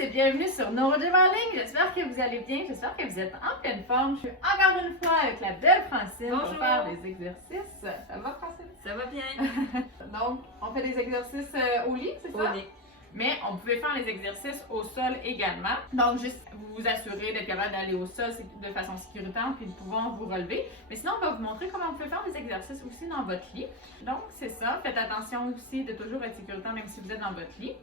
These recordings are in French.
et bienvenue sur NeuroGym en ligne. J'espère que vous allez bien, j'espère que vous êtes en pleine forme. Je suis encore une fois avec la belle Francine pour faire des exercices. Ça va, Francine? Ça va bien. Donc, on fait des exercices au lit, c'est ça? Au lit. Mais on pouvait faire les exercices au sol également. Donc, juste vous assurer d'être capable d'aller au sol de façon sécuritaire puis de pouvoir vous relever. Mais sinon, on va vous montrer comment vous pouvez faire des exercices aussi dans votre lit. Donc, c'est ça. Faites attention aussi de toujours être sécuritaire même si vous êtes dans votre lit.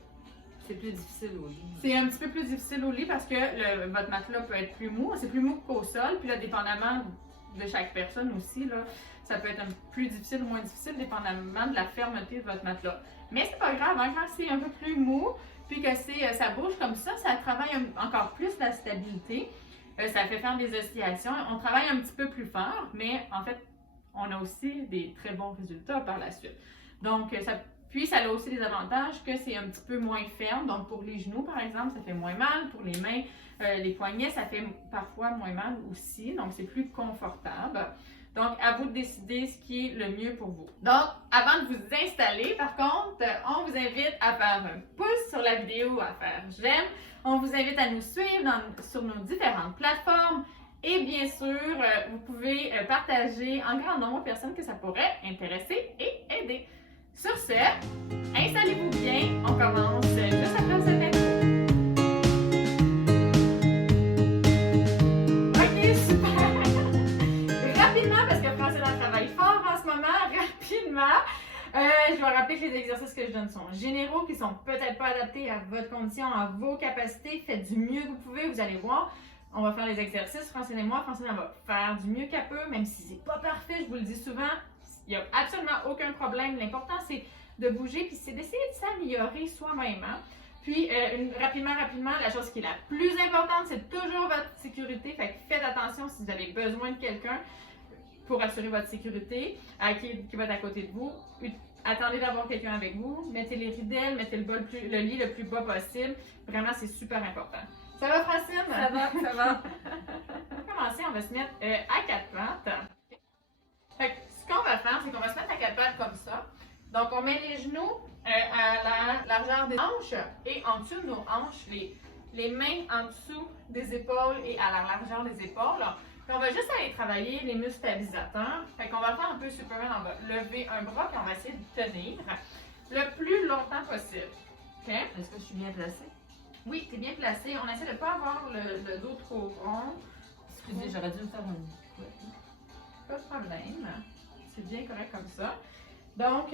C'est plus difficile au lit. C'est un petit peu plus difficile au lit parce que votre matelas peut être plus mou. C'est plus mou qu'au sol. Puis là, dépendamment de chaque personne aussi, là, ça peut être plus difficile ou moins difficile dépendamment de la fermeté de votre matelas. Mais c'est pas grave, hein, quand c'est un peu plus mou, puis que ça bouge comme ça travaille encore plus la stabilité. Ça fait faire des oscillations. On travaille un petit peu plus fort, mais en fait, on a aussi des très bons résultats par la suite. Donc, ça a aussi des avantages que c'est un petit peu moins ferme. Donc, pour les genoux, par exemple, ça fait moins mal. Pour les mains, les poignets, ça fait parfois moins mal aussi. Donc, c'est plus confortable. Donc, à vous de décider ce qui est le mieux pour vous. Donc, avant de vous installer, par contre, on vous invite à faire un pouce sur la vidéo, à faire j'aime. On vous invite à nous suivre sur nos différentes plateformes. Et bien sûr, vous pouvez partager en grand nombre de personnes que ça pourrait intéresser et aider. Sur ce, installez-vous bien. On commence juste après cette intro. Ok, super! Rapidement, parce que Francine en travaille fort en ce moment, rapidement, je vais rappeler que les exercices que je donne sont généraux, qui sont peut-être pas adaptés à votre condition, à vos capacités. Faites du mieux que vous pouvez, vous allez voir. On va faire les exercices, Francine et moi. Francine, elle va faire du mieux qu'elle peut, même si c'est pas parfait, je vous le dis souvent. Il n'y a absolument aucun problème. L'important, c'est de bouger puis c'est d'essayer de s'améliorer soi-même. Hein? Puis, rapidement, la chose qui est la plus importante, c'est toujours votre sécurité. Fait que faites attention si vous avez besoin de quelqu'un pour assurer votre sécurité, qui va être à côté de vous. Attendez d'avoir quelqu'un avec vous. Mettez les ridelles, mettez le lit le plus bas possible. Vraiment, c'est super important. Ça va, Francine? Ça va, ça va. Pour commencer, on va se mettre à quatre pattes. Fait que, ce qu'on va faire, c'est qu'on va se mettre à quatre pattes comme ça. Donc, on met les genoux à la largeur des hanches et en dessous de nos hanches, les mains en dessous des épaules et à la largeur des épaules. Puis on va juste aller travailler les muscles stabilisateurs. Fait qu'on va faire un peu Superman. On va lever un bras et on va essayer de tenir le plus longtemps possible. OK? Est-ce que je suis bien placée? Oui, tu es bien placé. On essaie de ne pas avoir le dos trop rond. Excusez, j'aurais dû me faire une... Pas de problème. C'est bien correct comme ça. Donc,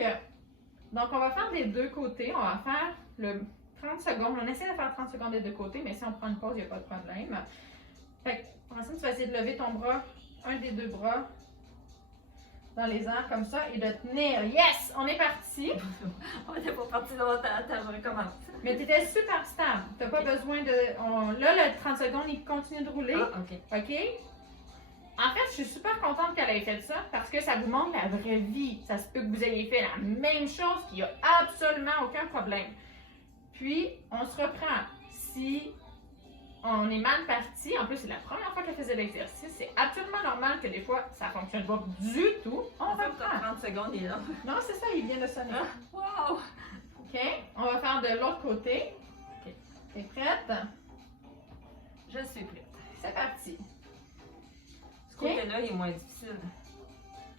on va faire des deux côtés. On va faire le 30 secondes. On essaie de faire 30 secondes des deux côtés, mais si on prend une pause, il n'y a pas de problème. Fait que, ensuite, tu vas essayer de lever ton bras, un des deux bras, dans les airs comme ça, et de tenir. Yes! On est parti! On n'est pas parti longtemps. Attends, je recommence. Mais tu étais super stable. Tu n'as pas besoin de... Là, le 30 secondes, il continue de rouler. Ah, OK. OK? En fait, je suis super contente qu'elle ait fait ça parce que ça vous montre la vraie vie. Ça se peut que vous ayez fait la même chose, qu'il n'y a absolument aucun problème. Puis, on se reprend. Si on est mal parti, en plus, c'est la première fois qu'elle faisait l'exercice, c'est absolument normal que des fois, ça ne fonctionne pas du tout. On va reprend. 30 secondes, il est là. Non, c'est ça, il vient de sonner. Wow! OK? On va faire de l'autre côté. OK. T'es prête? Je suis prête. C'est parti. Ce côté-là, il est moins difficile.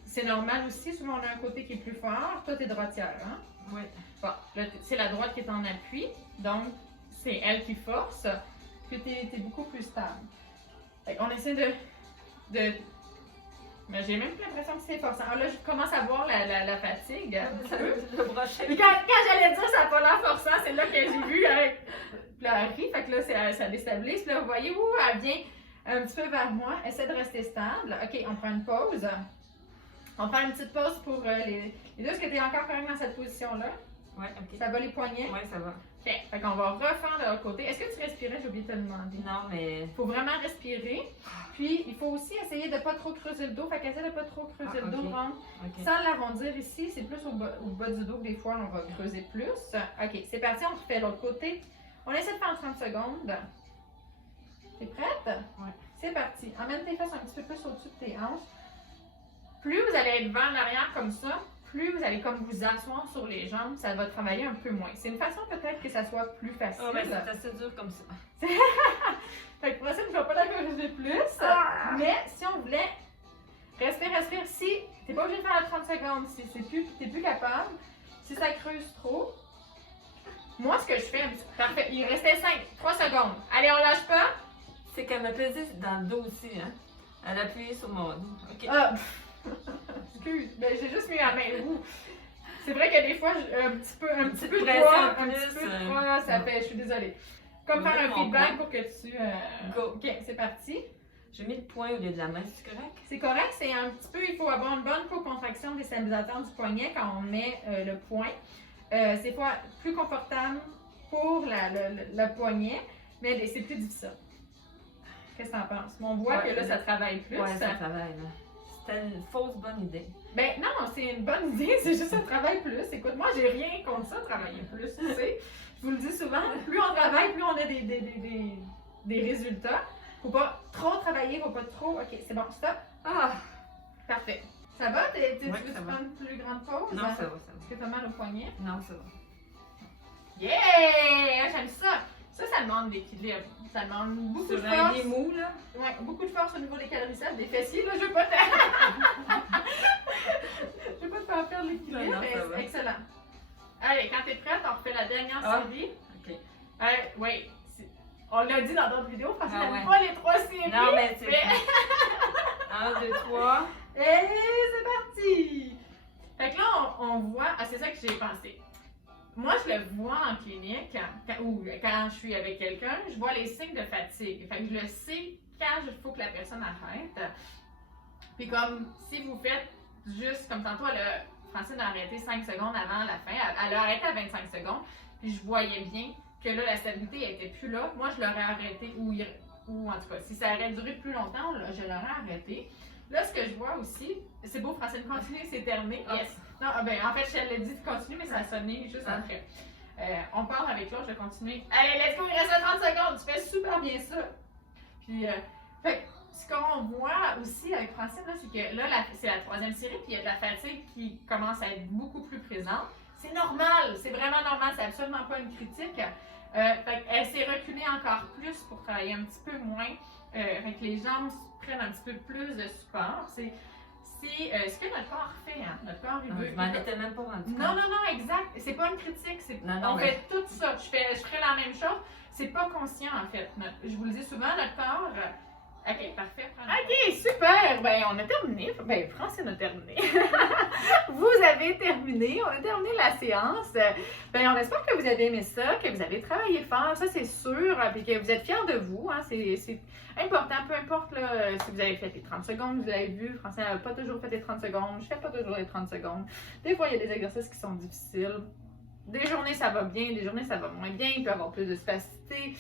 C'est normal aussi, souvent on a un côté qui est plus fort. Toi, t'es droitière, hein? Oui. Bon, là, c'est la droite qui est en appui, donc c'est elle qui force, puis t'es beaucoup plus stable. Fait qu'on essaie de... Mais j'ai même plus l'impression que c'est forçant. Alors là, je commence à voir la fatigue. Le brochet. Puis quand j'allais dire ça n'a pas l'air forçant, c'est là que j'ai vu avec la ri, fait que là, ça déstabilise. Puis là, vous voyez, elle vient un petit peu vers moi. Essaie de rester stable. OK, on prend une pause. On prend une petite pause pour les deux. Est-ce que tu es encore quand même dans cette position-là? Oui, OK. Ça va les poignets? Oui, ça va. OK, fait qu'on va refaire de l'autre côté. Est-ce que tu respirais? J'ai oublié de te demander. Non, mais... Il faut vraiment respirer. Puis, il faut aussi essayer de ne pas trop creuser le dos. Fait qu'essaie de ne pas trop creuser le dos, rond. OK. Sans l'arrondir ici, c'est plus au bas du dos que des fois, on va creuser plus. OK, c'est parti, on refait l'autre côté. On essaie de faire en 30 secondes. T'es prête? Oui. C'est parti. Emmène tes fesses un petit peu plus au-dessus de tes hanches. Plus vous allez être vers l'arrière comme ça, plus vous allez comme vous asseoir sur les jambes, ça va travailler un peu moins. C'est une façon peut-être que ça soit plus facile. Ah, ben, c'est assez dur comme ça. Fait que pour ça, je ne vais pas la corriger plus. Mais si on voulait respire. Si t'es pas obligé de faire la 30 secondes, si t'es plus capable, si ça creuse trop, moi ce que je fais, parfait, il restait 3 secondes. Allez, on lâche pas. C'est qu'elle m'a pesé dans le dos aussi, hein. Elle a appuyé sur mon dos. OK. Ah, excuse, ben, j'ai juste mis la main. C'est vrai que des fois, un petit peu de pression poids, un plus, petit peu de poids, ça fait, je suis désolée. Comme faire un feedback pour que tu... Go. Ok, c'est parti. J'ai mis le poing au lieu de la main, c'est correct? C'est correct, c'est un petit peu, il faut avoir une bonne co-contraction des stabilisateurs du poignet quand on met le poing. C'est pas plus confortable pour le poignet, mais c'est plus difficile. Qu'est-ce que t'en penses? On voit que là, ça travaille plus. Ouais, ça travaille, là. C'était une fausse bonne idée. Ben non, c'est une bonne idée, c'est juste que ça travaille plus. Écoute, moi, j'ai rien contre ça, travailler plus, tu sais. Je vous le dis souvent, plus on travaille, plus on a des résultats. Faut pas trop travailler, faut pas trop... Ok, c'est bon, stop. Ah! Parfait. Ça va? Tu veux ça va. prendre une plus grande pause? Non, ça va. Est-ce que t'as mal au poignet? Non, ça va. Yeah! J'aime ça! Ça demande d'équilibre. Ça demande beaucoup de Sur force. un lit mou, là? Ouais, beaucoup de force au niveau des quadriceps, des fessiers. Là, je veux pas te... je veux pas te faire perdre l'équilibre, Non, mais ça c'est va. excellent. Allez, quand t'es prête, on refait la dernière série. OK. Oui, on l'a dit dans d'autres vidéos, parce que Ah t'aimes ouais. pas les 3 séries. Non, mais c'est... 1, 2, 3. Et c'est parti! Fait que là, on voit... Ah, c'est ça que j'ai pensé. Moi, je le vois en clinique, quand je suis avec quelqu'un, je vois les signes de fatigue. Fait que je le sais quand il faut que la personne arrête. Puis comme, si vous faites juste, comme tantôt, Francine a arrêté 5 secondes avant la fin, elle a arrêté à 25 secondes, puis je voyais bien que là, la stabilité n'était plus là. Moi, je l'aurais arrêté, ou en tout cas, si ça aurait duré plus longtemps, là, je l'aurais arrêté. Là, ce que je vois aussi, c'est beau, Francine, continue, c'est terminé. Yes. Non, ben, en fait, je l'ai dit de continuer, mais ça a sonné juste après. On part avec l'autre, je vais continuer. Allez, let's go, il reste 30 secondes, tu fais super bien ça. Puis, fait que, ce qu'on voit aussi avec Francine, c'est que là, c'est la 3e série, puis il y a de la fatigue qui commence à être beaucoup plus présente. C'est normal, c'est vraiment normal, c'est absolument pas une critique. Fait qu'elle s'est reculée encore plus pour travailler un petit peu moins. Fait que les jambes prennent un petit peu plus de support. C'est ce que notre corps fait, hein. Notre corps, il veut... Je m'en étais même pas rendu compte. Non, exact. C'est pas une critique. On mais... fait tout ça. Je ferais la même chose. C'est pas conscient, en fait. Je vous le dis souvent, notre corps... Ok, parfait. Ok, super. Ben, on a terminé. Ben, Francine a terminé. Vous avez terminé. On a terminé la séance. Ben, on espère que vous avez aimé ça, que vous avez travaillé fort. Ça, c'est sûr. Puis que vous êtes fiers de vous. Hein. C'est important. Peu importe là, si vous avez fait les 30 secondes, vous avez vu. Francine n'a pas toujours fait les 30 secondes. Je fais pas toujours les 30 secondes. Des fois, il y a des exercices qui sont difficiles. Des journées, ça va bien. Des journées, ça va moins bien. Il peut y avoir plus de spasticité,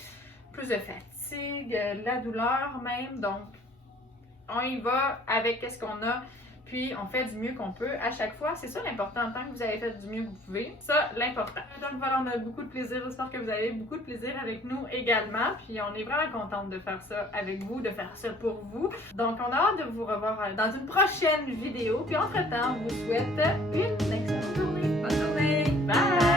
plus de fatigue, la douleur même. Donc, on y va avec ce qu'on a, puis on fait du mieux qu'on peut à chaque fois. C'est ça l'important, tant que vous avez fait du mieux que vous pouvez. Ça, l'important. Donc voilà, on a beaucoup de plaisir. J'espère que vous avez beaucoup de plaisir avec nous également. Puis on est vraiment contente de faire ça avec vous, de faire ça pour vous. Donc on a hâte de vous revoir dans une prochaine vidéo. Puis entre-temps, on vous souhaite une excellente journée. Bonne journée! Bye!